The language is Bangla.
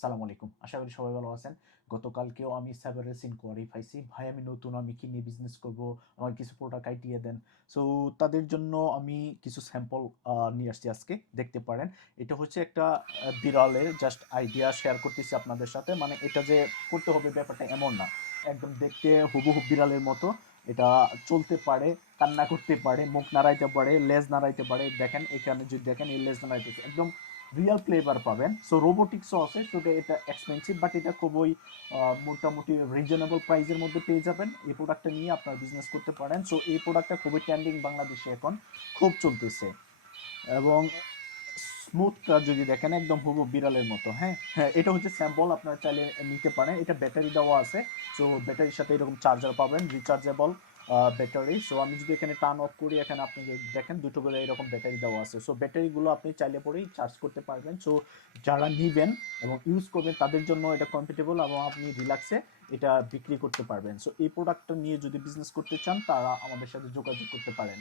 সালাম আলাইকুম। আশা করি সবাই ভালো আছেন। গতকালকেও আমি সেভারেজ ইনকোয়ারি পাইছি। ভাই আমি নতুন, আমি কি নিয়ে বিজনেস করব? আমার কিছু প্রোডাক্ট আইডিয়া দেন। সো তাদের জন্য আমি কিছু স্যাম্পল নিয়ে আসছি আজকে। দেখতে পারেন। এটা হচ্ছে একটা বিড়ালের জাস্ট আইডিয়া শেয়ার করতেছি আপনাদের সাথে। মানে এটা যে করতে হবে ব্যাপারটা এমন না। একদম দেখতে হুবহু বিড়ালের মতো। এটা চলতে পারে, কান্না করতে পারে, মুখ নাড়াইতে পারে, লেজ নাড়াইতে পারে। দেখেন এখানে যদি দেখেন এই লেজ নাড়াইতেছে। একদম রিয়েল ফ্লেভার পাবেন। সো রোবোটিক্সও আছে, সো এটা এক্সপেন্সিভ বাট এটা খুবই মোটামুটি রিজনেবল প্রাইসের মধ্যে পেয়ে যাবেন। এই প্রোডাক্টটা নিয়ে আপনার বিজনেস করতে পারেন। সো এই প্রোডাক্টটা খুবই ট্রেন্ডিং বাংলাদেশে এখন, খুব চলতেছে। এবং স্মুথটা যদি দেখেন একদম হুবহু বিড়ালের মতো। হ্যাঁ হ্যাঁ, এটা হচ্ছে স্যাম্পল, আপনারা চাইলে নিতে পারেন। এটা ব্যাটারি দেওয়া আছে। সো ব্যাটারির সাথে এরকম চার্জার পাবেন, রিচার্জেবল ব্যাটারি। সো আমি যদি এখানে টার্ন অফ করি, এখানে আপনি যদি দেখেন দুটো করে এরকম ব্যাটারি দেওয়া আছে। সো ব্যাটারিগুলো আপনি চাইলে পরেই চার্জ করতে পারবেন। সো যারা নিবেন এবং ইউজ করবেন তাদের জন্য এটা কমফোর্টেবল এবং আপনি রিল্যাক্সে এটা বিক্রি করতে পারবেন। সো এই প্রোডাক্টটা নিয়ে যদি বিজনেস করতে চান তারা আমাদের সাথে যোগাযোগ করতে পারেন।